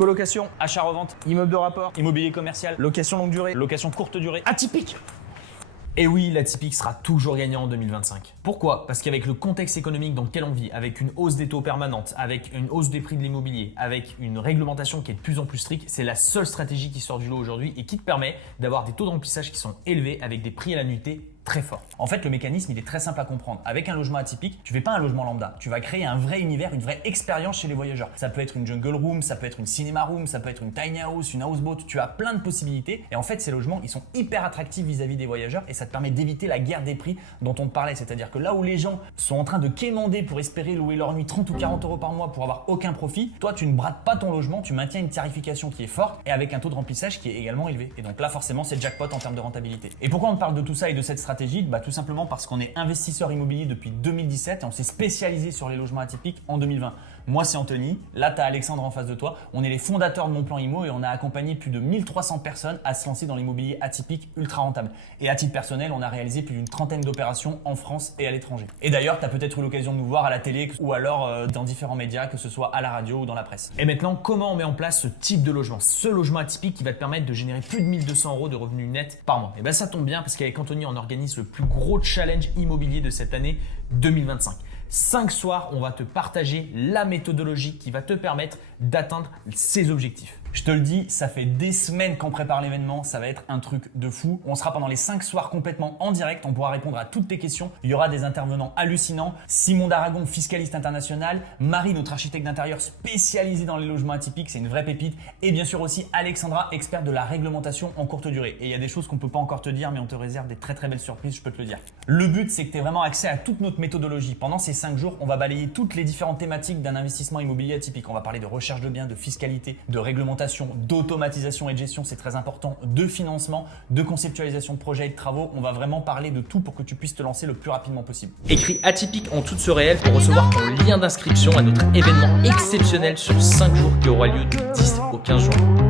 Colocation, achat-revente, immeuble de rapport, immobilier commercial, location longue durée, location courte durée, atypique. Et oui, l'atypique sera toujours gagnant en 2025. Pourquoi? Parce qu'avec le contexte économique dans lequel on vit, avec une hausse des taux permanente, avec une hausse des prix de l'immobilier, avec une réglementation qui est de plus en plus stricte, c'est la seule stratégie qui sort du lot aujourd'hui et qui te permet d'avoir des taux de remplissage qui sont élevés avec des prix à la nuitée très fort. En fait, le mécanisme, il est très simple à comprendre. Avec un logement atypique, tu fais pas un logement lambda. Tu vas créer un vrai univers, une vraie expérience chez les voyageurs. Ça peut être une jungle room, ça peut être une cinéma room, ça peut être une tiny house, une houseboat. Tu as plein de possibilités. Et en fait, ces logements, ils sont hyper attractifs vis-à-vis des voyageurs et ça te permet d'éviter la guerre des prix dont on te parlait. C'est-à-dire que là où les gens sont en train de quémander pour espérer louer leur nuit 30 ou 40 euros par mois pour avoir aucun profit, toi, tu ne brades pas ton logement, tu maintiens une tarification qui est forte et avec un taux de remplissage qui est également élevé. Et donc là, forcément, c'est jackpot en termes de rentabilité. Et pourquoi on te parle de tout ça et de cette stratégie? Tout simplement parce qu'on est investisseur immobilier depuis 2017 et on s'est spécialisé sur les logements atypiques en 2020. Moi, c'est Anthony. Là, tu as Alexandre en face de toi. On est les fondateurs de Mon Plan Immo et on a accompagné plus de 1300 personnes à se lancer dans l'immobilier atypique ultra rentable. Et à titre personnel, on a réalisé plus d'une trentaine d'opérations en France et à l'étranger. Et d'ailleurs, tu as peut-être eu l'occasion de nous voir à la télé ou alors dans différents médias, que ce soit à la radio ou dans la presse. Et maintenant, comment on met en place ce type de logement? Ce logement atypique qui va te permettre de générer plus de 1200 euros de revenus nets par mois. Et bien, ça tombe bien parce qu'avec Anthony, on organise le plus gros challenge immobilier de cette année 2025. 5 soirs, on va te partager la méthodologie qui va te permettre d'atteindre ces objectifs. Je te le dis, ça fait des semaines qu'on prépare l'événement, ça va être un truc de fou. On sera pendant les 5 soirs complètement en direct, on pourra répondre à toutes tes questions. Il y aura des intervenants hallucinants. Simon d'Aragon, fiscaliste international. Marie, notre architecte d'intérieur spécialisée dans les logements atypiques, c'est une vraie pépite. Et bien sûr aussi Alexandra, experte de la réglementation en courte durée. Et il y a des choses qu'on ne peut pas encore te dire, mais on te réserve des très belles surprises, je peux te le dire. Le but, c'est que tu aies vraiment accès à toute notre méthodologie. Pendant ces 5 jours, on va balayer toutes les différentes thématiques d'un investissement immobilier atypique. On va parler de recherche de biens, de fiscalité, de réglementation, d'automatisation et de gestion, c'est très important, de financement, de conceptualisation de projets et de travaux. On va vraiment parler de tout pour que tu puisses te lancer le plus rapidement possible. Écris atypique en toute réel pour recevoir ton lien d'inscription à notre événement exceptionnel sur 5 jours qui aura lieu du 10 au 15 juin.